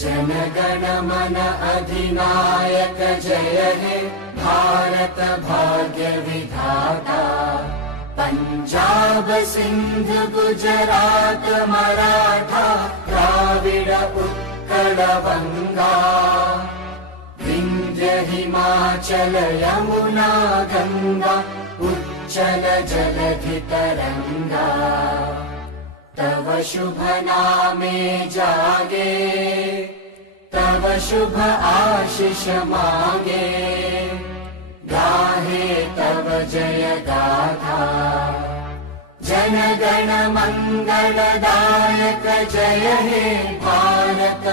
जनगण मन अधिनायक जय हे भारत भाग्य विधाता। पंजाब सिंध गुजरात मराठा द्राविड उत्कल बंगा। विंध्य हिमाचल यमुना गंगा उच्चल जलधि तरंगा। तव शुभ नामे जागे तव शुभ आशीष मागे। गाहे तव जय गाथा जनगण मंगलदायक जय हे भारत।